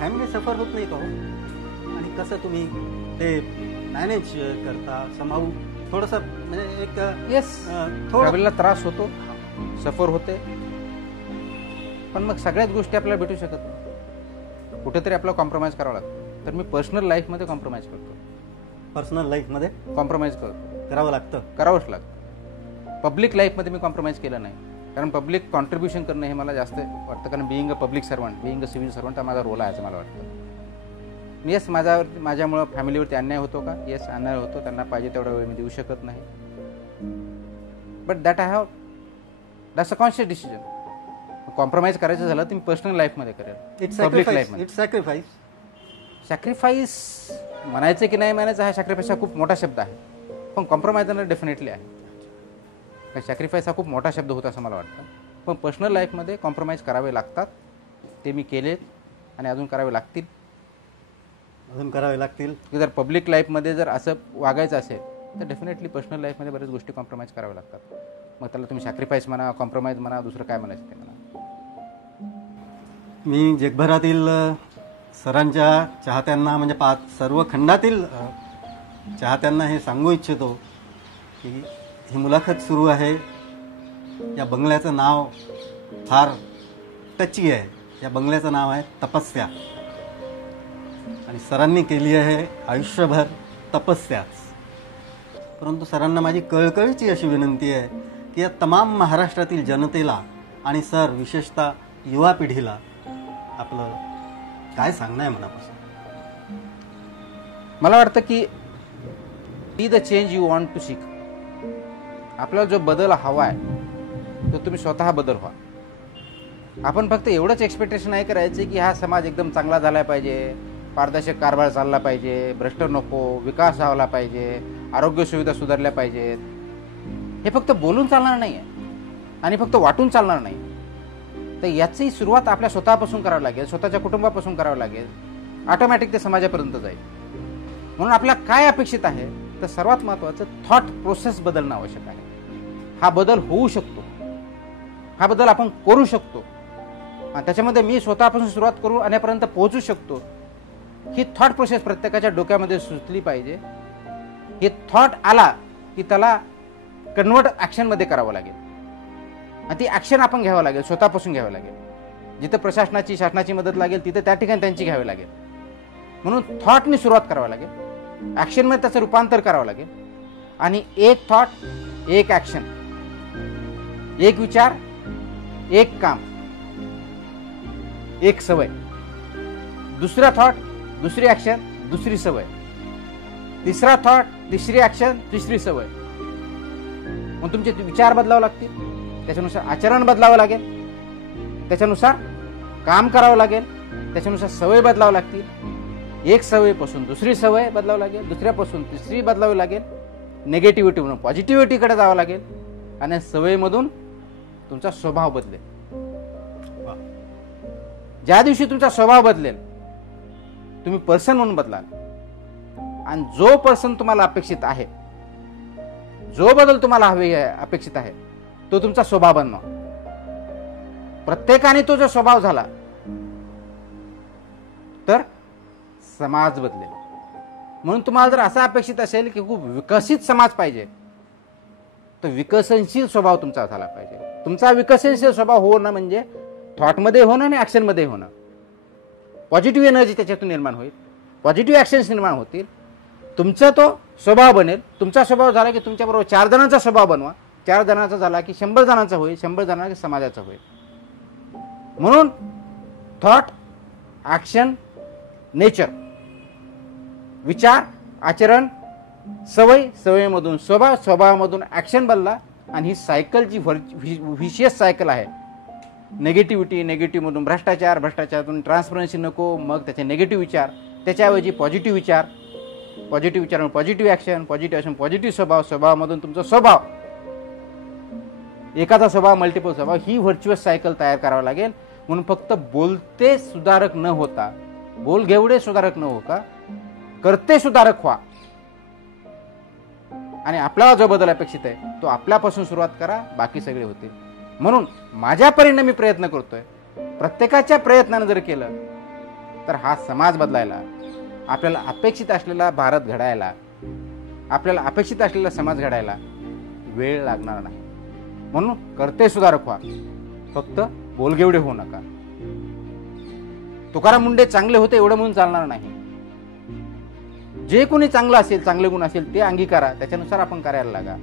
फॅमिली सफर होत नाही का हो? आणि कसं तुम्ही ते मॅनेज करता, सांभाळून? थोडंसं म्हणजे एक थोडा त्रास होतो, सफर होते, पण मग सगळ्याच गोष्टी आपल्याला भेटू शकत नाही, कुठेतरी आपल्याला कॉम्प्रोमाइज करावं लागतं. तर मी पर्सनल लाईफमध्ये कॉम्प्रोमाइज करतो. पर्सनल लाईफमध्ये कॉम्प्रोमाइज करावं लागतं, करावंच लागतं. पब्लिक लाईफमध्ये मी कॉम्प्रोमाइज केलं नाही, कारण पब्लिक कॉन्ट्रीब्युशन करणं हे मला जास्त वाटतं, कारण being a public servant, being a civil servant हा माझा रोल आहे असं मला वाटतं. येस, माझ्यामुळं फॅमिलीवरती अन्याय होतो का? येस, अन्याय होतो. त्यांना पाहिजे तेवढा वेळ मी देऊ शकत नाही, but that I have, that's a conscious decision. Compromise करायचं झालं तर मी पर्सनल लाईफमध्ये करेल, पब्लिक लाईफमध्ये. It's sacrifice. सॅक्रिफाईस म्हणायचं की नाही म्हणायचं, हा सॅक्रिफाईस हा खूप मोठा शब्द आहे, पण कॉम्प्रोमाइज डेफिनेटली आहे. सॅक्रिफाईस हा खूप मोठा शब्द होता असं मला वाटतं, पण पर्सनल लाईफमध्ये कॉम्प्रोमाइज करावे लागतात. ते मी केलेत आणि अजून करावे लागतील, की जर पब्लिक लाईफमध्ये जर असं वागायचं असेल तर डेफिनेटली पर्सनल लाईफमध्ये बऱ्याच गोष्टी कॉम्प्रोमाइज कराव्या लागतात. मग त्याला तुम्ही सॅक्रिफाईस म्हणा, कॉम्प्रोमाइज म्हणा, दुसरं काय म्हणायचं ते म्हणा. मी जगभरातील सरांच्या चाहत्यांना, म्हणजे सर्व खंडातील चाहत्यांना हे सांगू इच्छितो की ही मुलाखत सुरू आहे. या बंगल्याचं नाव फार टची आहे. या बंगल्याचं नाव आहे तपस्या, आणि सरांनी केली आहे आयुष्यभर तपस्याच. परंतु सरांना माझी कळकळीची अशी विनंती आहे की या तमाम महाराष्ट्रातील जनतेला आणि सर विशेषतः युवा पिढीला आपलं काय सांगणं आहे मनापासून? मला वाटतं की be the change you want to seek. आपल्याला जो बदल हवा आहे तो तुम्ही स्वतः बदल व्हा. आपण फक्त एवढंच एक्सपेक्टेशन नाही करायचे की हा समाज एकदम चांगला झाला पाहिजे, पारदर्शक कारभार चालला पाहिजे, भ्रष्ट नको, विकास झाला पाहिजे, आरोग्य सुविधा सुधारल्या पाहिजेत. हे फक्त बोलून चालणार नाही आहे. आणि फक्त वाटून चालणार नाही. तर याची सुरुवात आपल्या स्वतःपासून करावी लागेल, स्वतःच्या कुटुंबापासून करावं लागेल. ऑटोमॅटिक ते समाजापर्यंत जाईल. म्हणून आपल्याला काय अपेक्षित आहे, तर सर्वात महत्त्वाचं थॉट प्रोसेस बदलणं आवश्यक आहे. हा बदल होऊ शकतो, हा बदल आपण करू शकतो. आणि त्याच्यामध्ये मी स्वतःपासून सुरुवात करू आणि यापर्यंत पोहोचू शकतो. ही थॉट प्रोसेस प्रत्येकाच्या डोक्यामध्ये सुचली पाहिजे. हे थॉट आला की त्याला कन्वर्ट ॲक्शनमध्ये करावं लागेल. आणि ती ॲक्शन आपण घ्यावं लागेल, स्वतःपासून घ्यावं लागेल. जिथं प्रशासनाची शासनाची मदत लागेल तिथं त्या ठिकाणी त्यांची घ्यावी लागेल. म्हणून थॉटनी सुरुवात करावं लागेल, ॲक्शनमध्ये त्याचं रूपांतर करावं लागेल. आणि एक थॉट एक ॲक्शन, एक विचार एक काम, एक सवय. दुसरा थॉट दुसरी ॲक्शन दुसरी सवय, तिसरा थॉट तिसरी ॲक्शन तिसरी सवय. मग तुमचे विचार बदलावे लागतील, त्याच्यानुसार आचरण बदलावं लागेल, त्याच्यानुसार काम करावं लागेल, त्याच्यानुसार सवय बदलावं लागतील. एक सवयीपासून दुसरी सवय बदलावं लागेल, दुसऱ्यापासून तिसरी बदलावी लागेल. निगेटिव्हिटीमधून पॉझिटिव्हिटीकडे जावं लागेल. आणि सवयीमधून तुमचा स्वभाव बदलेल. ज्या दिवशी तुमचा स्वभाव बदलेल तुम्ही पर्सन म्हणून बदलाल. आणि जो पर्सन तुम्हाला अपेक्षित आहे, जो बदल तुम्हाला हवे अपेक्षित आहे, तो तुमचा स्वभाव बनवा. प्रत्येकाने तो जर स्वभाव झाला तर समाज बदलेल. म्हणून तुम्हाला जर असा अपेक्षित असेल की खूप विकसित समाज पाहिजे, तर विकसनशील स्वभाव तुमचा झाला पाहिजे. तुमचा विकसनशील स्वभाव होणं म्हणजे थॉटमध्ये होणं आणि ॲक्शनमध्ये होणं. पॉझिटिव्ह एनर्जी त्याच्यातून निर्माण होईल, पॉझिटिव्ह ॲक्शन्स निर्माण होतील, तुमचा तो स्वभाव बनेल. तुमचा स्वभाव झाला की तुमच्याबरोबर 4 जणांचा स्वभाव बनवा. 4 जणांचा झाला की 100 जणांचा होईल, 100 जणांचा समाजाचा होईल. म्हणून थॉट, ॲक्शन, नेचर, विचार, आचरण, सवय, सवयीमधून स्वभाव, स्वभावामधून ॲक्शन बनला. आणि ही सायकल जी व्हिशियस सायकल आहे, निगेटिव्हिटी, निगेटिव्हमधून भ्रष्टाचार, भ्रष्टाचारातून ट्रान्सपरन्सी नको, मग त्याचे निगेटिव्ह विचार, त्याच्याऐवजी पॉझिटिव्ह विचार, पॉझिटिव्ह विचार positive action, positive action positive स्वभाव, स्वभावामधून तुमचा स्वभाव, एकाचा स्वभाव मल्टिपल स्वभाव, ही व्हर्च्युअस सायकल तयार करावं लागेल. म्हणून फक्त बोलते सुधारक न होता, बोल घेवडे सुधारक न होता, करते सुधारक व्हा. आणि आपल्याला जो बदल अपेक्षित आहे तो आपल्यापासून सुरुवात करा, बाकी सगळे होतील. म्हणून माझ्या परीने मी प्रयत्न करतोय. प्रत्येकाच्या प्रयत्नानं जर केलं तर हा समाज बदलायला, आपल्याला अपेक्षित असलेला भारत घडायला, आपल्याला अपेक्षित असलेला समाज घडायला वेळ लागणार नाही. म्हणून करते सुधारक व्हा, फक्त बोलगेवढे होऊ नका. तुकाराम मुंडे चांगले होते एवढं म्हणून चालणार नाही. जे कोणी चांगलं असेल, चांगले गुण असेल ते अंगीकारा, त्याच्यानुसार आपण करायला लागा.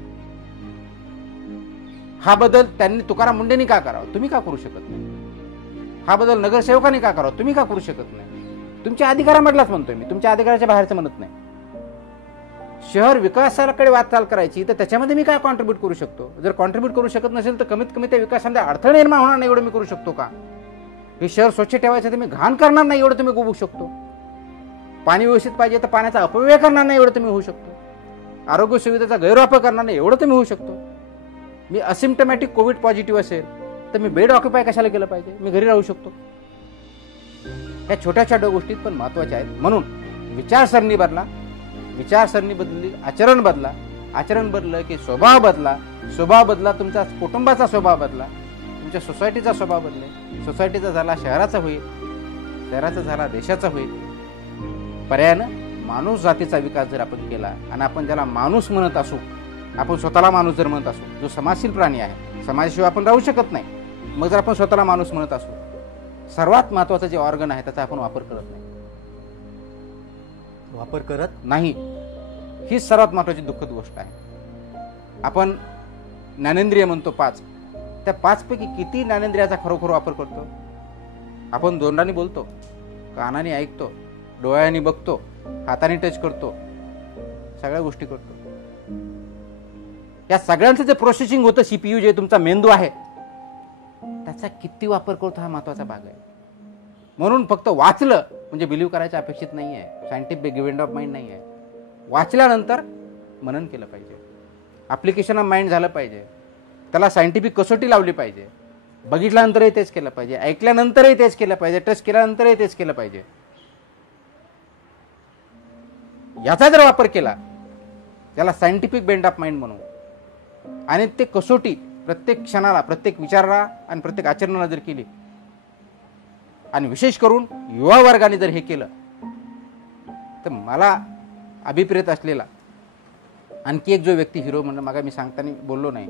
हा बदल त्यांनी, तुकाराम मुंडेंनी का करावा, तुम्ही का करू शकत नाही? हा बदल नगरसेवकांनी का करावा, तुम्ही का करू शकत नाही? तुमच्या अधिकारामधलाच म्हणतोय मी, तुमच्या अधिकाराच्या बाहेरचं म्हणत नाही. शहर विकासाकडे वाटचाल करायची तर त्याच्यामध्ये मी काय कॉन्ट्रीब्यूट करू शकतो? जर कॉन्ट्रीब्यूट करू शकत नसेल तर कमीत कमी त्या विकासामध्ये अडथळे निर्माण होणार नाही एवढं मी करू शकतो का? हे शहर स्वच्छ ठेवायचं तर मी घाण करणार नाही एवढं तुम्ही होऊ शकतो. पाणी व्यवस्थित पाहिजे तर पाण्याचा अपव्यय करणार नाही एवढं तुम्ही होऊ शकतो. आरोग्य सुविधेचा गैरवापर करणार नाही एवढं तुम्ही होऊ शकतो. मी असिम्टमॅटिक कोविड पॉझिटिव्ह असेल तर मी बेड ऑक्युपाय कशाला केलं पाहिजे? मी घरी राहू शकतो. ह्या छोट्या छोट्या गोष्टीत पण महत्वाच्या आहेत. म्हणून विचारसरणी बदला, विचारसरणी बदलली, आचरण बदला, आचरण बदललं की स्वभाव बदला, स्वभाव बदला, तुमचा कुटुंबाचा स्वभाव बदला, तुमच्या सोसायटीचा स्वभाव बदलेल, सोसायटीचा झाला शहराचा होईल, शहराचा झाला देशाचा होईल. पर्यायानं माणूस जातीचा विकास जर आपण केला आणि आपण ज्याला माणूस म्हणत असू, आपण स्वतःला माणूस जर म्हणत असू, जो समाजशील प्राणी आहे, समाजाशिवाय आपण राहू शकत नाही, मग जर आपण स्वतःला माणूस म्हणत असू, सर्वात महत्वाचं जे ऑर्गन आहे त्याचा आपण वापर करत नाही. ही सर्वात महत्वाची दुःखद गोष्ट आहे. आपण ज्ञानेंद्रिय म्हणतो 5, त्या 5 पैकी किती ज्ञानेंद्रियाचा खरोखर वापर करतो? आपण तोंडाने बोलतो, कानाने ऐकतो, डोळ्यांनी बघतो, हाताने टच करतो, सगळ्या गोष्टी करतो. या सगळ्यांचं जे प्रोसेसिंग होतं, सीपीयू जे तुमचा मेंदू आहे त्याचा किती वापर करतो हा महत्वाचा भाग आहे. म्हणून फक्त वाचलं म्हणजे बिलीव्ह करायचं अपेक्षित नाही आहे, सायंटिफिक गिव्हन ऑफ माइंड नाही आहे. वाचल्यानंतर मनन केलं पाहिजे, ॲप्लिकेशन ऑफ माइंड झालं पाहिजे. त्याला सायंटिफिक कसोटी लावली पाहिजे. बघितल्यानंतरही तेच केलं पाहिजे, ऐकल्यानंतरही तेच केलं पाहिजे, टच केल्यानंतरही तेच केलं पाहिजे. याचा जर वापर केला त्याला सायंटिफिक बेंड ऑफ माइंड म्हणू, आणि ते कसोटी प्रत्येक क्षणाला, प्रत्येक विचाराला आणि प्रत्येक आचरणाला जर केली, आणि विशेष करून युवा वर्गाने जर हे केलं, तर मला अभिप्रेत असलेला आणखी एक जो व्यक्ती हिरो म्हणून मागा मी सांगताना बोललो नाही,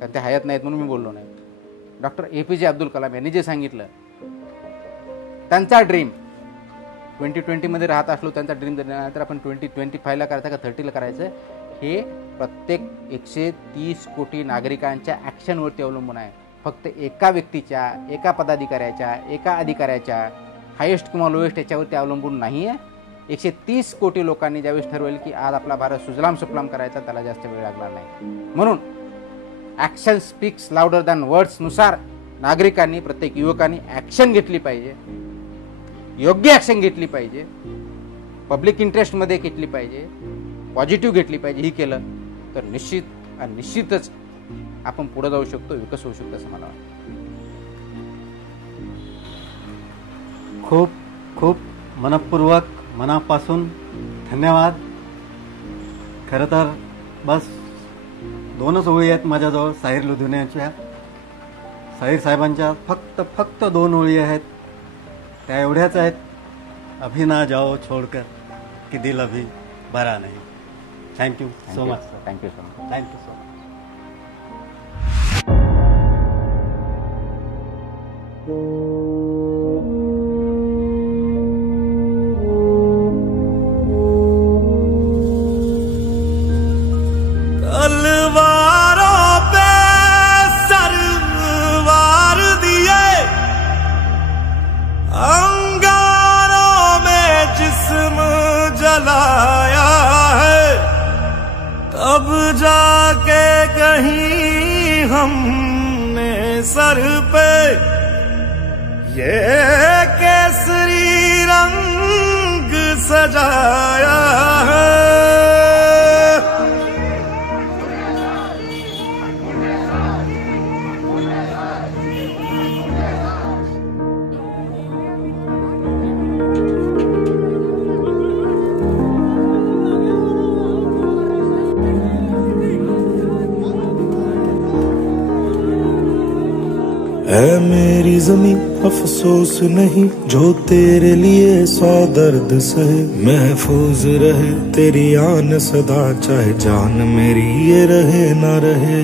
कारण ते हयात नाहीत म्हणून मी बोललो नाही. डॉक्टर APJ अब्दुल कलाम यांनी जे सांगितलं, त्यांचा ड्रीम 2020 मध्ये राहत असलो, त्यांचा ड्रीम जर नाही तर आपण 2025ला करायचं का 30ला करायचं, हे प्रत्येक 130 कोटी नागरिकांच्या ॲक्शनवरती अवलंबून आहे. फक्त एका व्यक्तीच्या, एका पदाधिकाऱ्याच्या, एका अधिकाऱ्याच्या हायेस्ट किंवा लोएस्ट याच्यावरती अवलंबून नाही आहे. 130 कोटी लोकांनी ज्यावेळेस ठरवेल की आज आपला भारत सुजलाम सुफलाम करायचा, त्याला जास्त वेळ लागणार नाही. म्हणून action speaks louder than words नुसार नागरिकांनी, प्रत्येक युवकांनी ॲक्शन घेतली पाहिजे, योग्य ॲक्शन घेतली पाहिजे, पब्लिक इंटरेस्टमध्ये घेतली पाहिजे, पॉझिटिव्ह घेतली पाहिजे. ही केलं तर निश्चित आणि निश्चितच आपण पुढे जाऊ शकतो, विकास होऊ शकतो असं मला वाटतं. खूप खूप मनपूर्वक, मनापासून धन्यवाद. खरं तर बस 2च ओळी आहेत माझ्याजवळ साहिर लुधियानाच्या. साहिर साहेबांच्या फक्त 2 ओळी आहेत, त्या एवढ्याच आहेत. अभी ना जाओ छोड़कर कि दिल अभी भरा नहीं. Thank you so much sir. Thank you so much. Thank you so much. तलवारों पे सरवार दिए, अंगारों में जिस्म जलाया है, तब जाके कहीं हमने सर पे ये केसरी रंग सजाया है. ऐ मेरी जमीन अफसोस नहीं, जो तेरे लिए 100 दर्द सहे, महफूज रहे तेरी आन सदा, चाहे जान मेरी ये रहे ना रहे.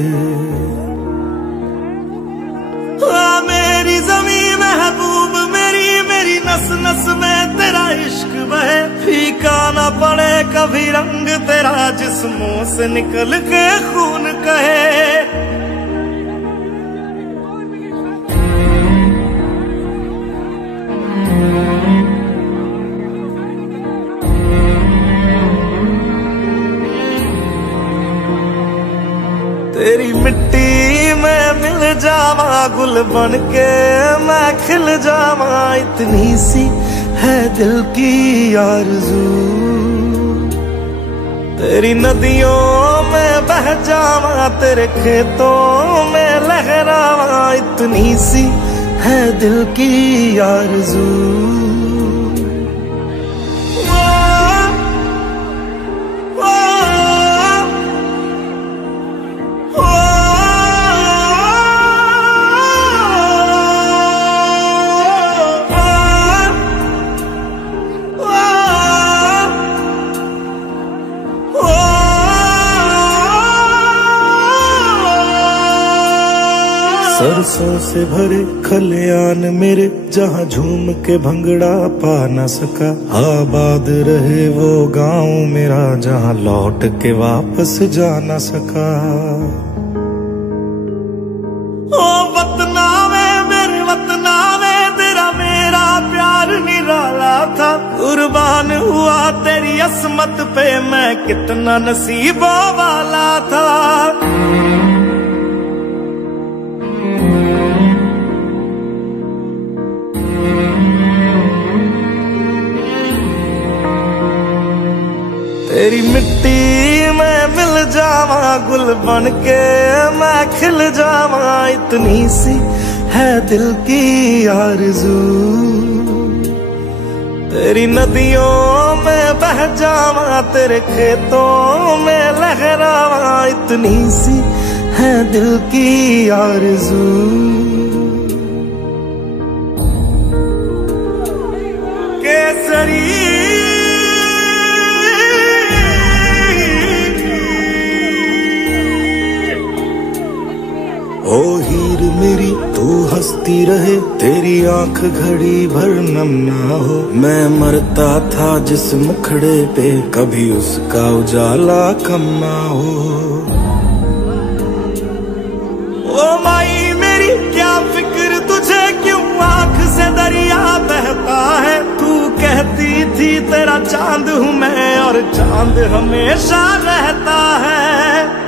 मेरी जमीन महबूब मेरी, मेरी नस नस में तेरा इश्क बहे, फीका ना पड़े कभी रंग तेरा, जिस्मों से निकल के खून कहे. तेरी मिट्टी में मिल जावा, गुल बन के मैं खिल जावा, इतनी सी है दिल की आरज़ू. तेरी नदियों में बह जावा, तेरे खेतों में लहरावा, इतनी सी है दिल की आरज़ू. सरसों से भरे खलियान मेरे, जहाँ झूम के भंगड़ा पा न सका, आबाद रहे वो गांव मेरा, जहाँ लौट के वापस जा न सका. ओ वतना में मेरे वतना में, तेरा मेरा प्यार निराला था, कुर्बान हुआ तेरी असमत पे, मैं कितना नसीबों वाला था. तेरी मिट्टी में मिल जावा, गुल गुल बन के मैं खिल जावा, इतनी सी है दिल की आरज़ू। तेरी नदियों में बह जावा, तेरे खेतों में लहरावा, इतनी सी है दिल की आरज़ू। केसरी ओ हीर मेरी तू हंसती रहे, तेरी आंख घड़ी भर नम ना हो। मैं मरता था जिस मुखड़े पे, कभी उसका उजाला कम ना हो। ओ माई मेरी क्या फिक्र तुझे, क्यों आंख से दरिया बहता है। तू कहती थी तेरा चांद हूँ मैं, और चांद हमेशा रहता है।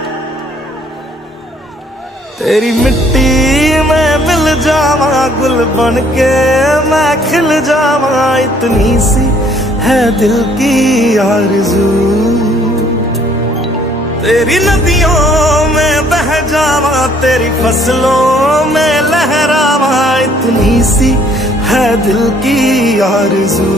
तेरी मिट्टी में मिल जावा, गुल बन के मैं खिल जावा, इतनी सी है दिल की आरज़ू। तेरी नदियों में बह जावा, तेरी फसलों में लहरावा, इतनी सी है दिल की आरज़ू।